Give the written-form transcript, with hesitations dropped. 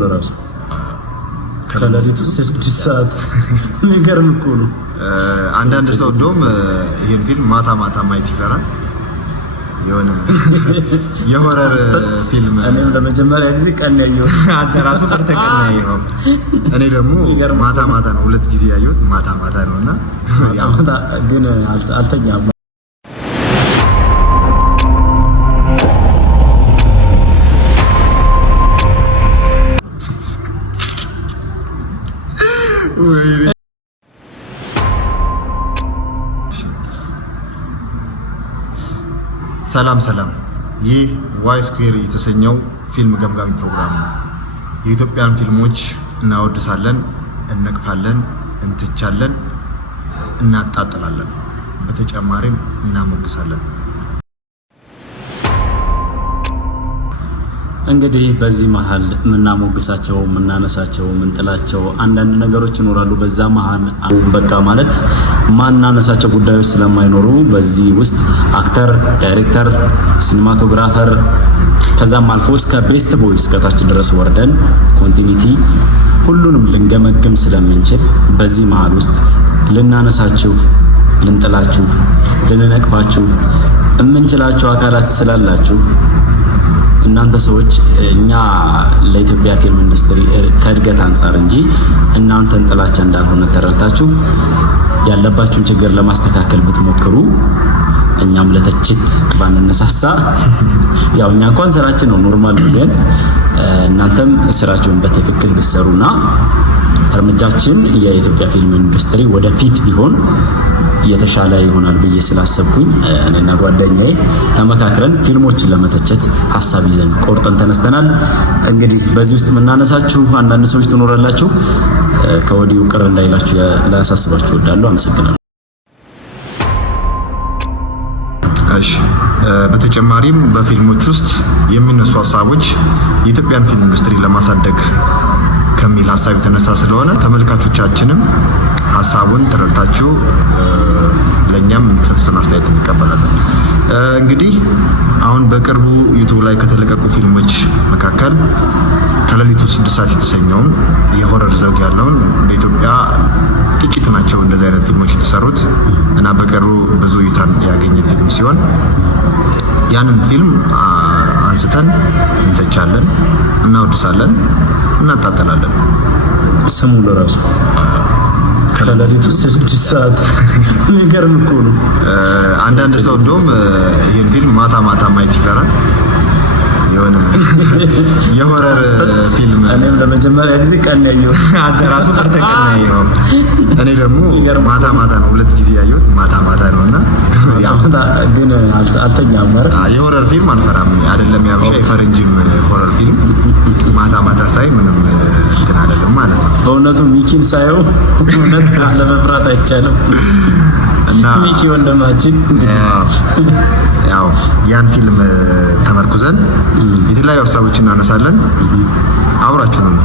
ለራሱ ከሌሊቱ 6 ሰዓት የሚገርም እኮ ነው። አንዳንድ ሰው እንደውም ይሄን ፊልም ማታ ማታ ማየት ይፈራል። የሆነ የሆረር ፊልም እኔም ለመጀመሪያ ጊዜ ቀን ያየው አንተ ራሱ ፈርተቀን ያየው። እኔ ደግሞ ማታ ማታ ነው 2 ጊዜ ያየሁት ማታ ማታ ነውና ያው ግን አልተኛም። ሰላም ሰላም፣ ይህ ዋይ ስኩዌር የተሰኘው ፊልም ገምጋሚ ፕሮግራም ነው። የኢትዮጵያን ፊልሞች እናወድሳለን፣ እንነቅፋለን፣ እንተቻለን፣ እናጣጥላለን፣ በተጨማሪም እናሞግሳለን። እንግዲህ በዚህ መሃል ምናሞግሳቸው፣ ምናነሳቸው፣ ምንጥላቸው አንዳንድ ነገሮች ይኖራሉ። በዛ መሃል በቃ ማለት ማናነሳቸው ጉዳዮች ስለማይኖሩ በዚህ ውስጥ አክተር፣ ዳይሬክተር፣ ሲኒማቶግራፈር ከዛም አልፎ እስከ ቤስት ቦይ እስከታች ድረስ ወርደን ኮንቲኒቲ ሁሉንም ልንገመግም ስለምንችል በዚህ መሃል ውስጥ ልናነሳችሁ፣ ልንጥላችሁ፣ ልንነቅፋችሁ የምንችላቸው አካላት ስላላችሁ እናንተ ሰዎች እኛ ለኢትዮጵያ ፊልም ኢንዱስትሪ ከእድገት አንፃር እንጂ እናንተን ጥላቻ እንዳልሆነ ተረድታችሁ ያለባችሁን ችግር ለማስተካከል ብትሞክሩ እኛም ለተችት ባንነሳሳ ያው እኛ እንኳን ስራችን ነው ኖርማል ግን እናንተም ስራችሁን በትክክል ብትሰሩና እርምጃችን የኢትዮጵያ ፊልም ኢንዱስትሪ ወደፊት ቢሆን የተሻለ ይሆናል ብዬ ስላሰብኩኝ እኔና ጓደኛዬ ተመካክረን ፊልሞችን ለመተቸት ሐሳብ ይዘን ቆርጠን ተነስተናል። እንግዲህ በዚህ ውስጥ የምናነሳችሁ አንዳንድ ሰዎች ትኖራላችሁ። ከወዲሁ ቅር እንዳይላችሁ ላሳስባችሁ እወዳለሁ። አመሰግናለሁ። እሺ፣ በተጨማሪም በፊልሞች ውስጥ የሚነሱ ሀሳቦች የኢትዮጵያን ፊልም ኢንዱስትሪ ለማሳደግ ከሚል ሀሳብ የተነሳ ስለሆነ ተመልካቾቻችንም ሀሳቡን ተረድታችሁ ለኛም የምትሰጡትን አስተያየት እንቀበላለን። እንግዲህ አሁን በቅርቡ ዩቲዩብ ላይ ከተለቀቁ ፊልሞች መካከል ከሌሊቱ 6 ሰዓት የተሰኘውን የሆረር ዘውግ ያለውን በኢትዮጵያ ጥቂት ናቸው እንደዚህ አይነት ፊልሞች የተሰሩት እና በቅርቡ ብዙ እይታን ያገኘ ፊልም ሲሆን ያንን ፊልም አንስተን እንተቻለን፣ እናወድሳለን፣ እናጣጥላለን። ስሙ ለራሱ ከሌሊቱ 6 ሰዓት የሚገርም እኮ ነው። አንዳንድ ሰው እንደውም ይሄን ፊልም ማታ ማታ ማየት ይፈራል። የሆነ የሆረር ፊልም እኔም ለመጀመሪያ ጊዜ ቀን ያየው አንተ ራሱ ፈርተቀን ያየው። እኔ ደግሞ ማታ ማታ ነው 2 ጊዜ ያየሁት ማታ ማታ ነውና ያው ግን አልተኛም። የሆረር ፊልም አልፈራም አይደለም ያብሻ የፈረንጅም ሆረር ፊልም ማታ ማታ ሳይ ምንም እንትን አይደለም ማለት ነው። በእውነቱ ሚኪን ሳየው እውነት ለመፍራት አይቻልም። እና ሚኪ ወንድማችን ያው ያን ፊልም ተመርኩዘን የተለያዩ ሀሳቦችን እናነሳለን። አብራችሁ ነው።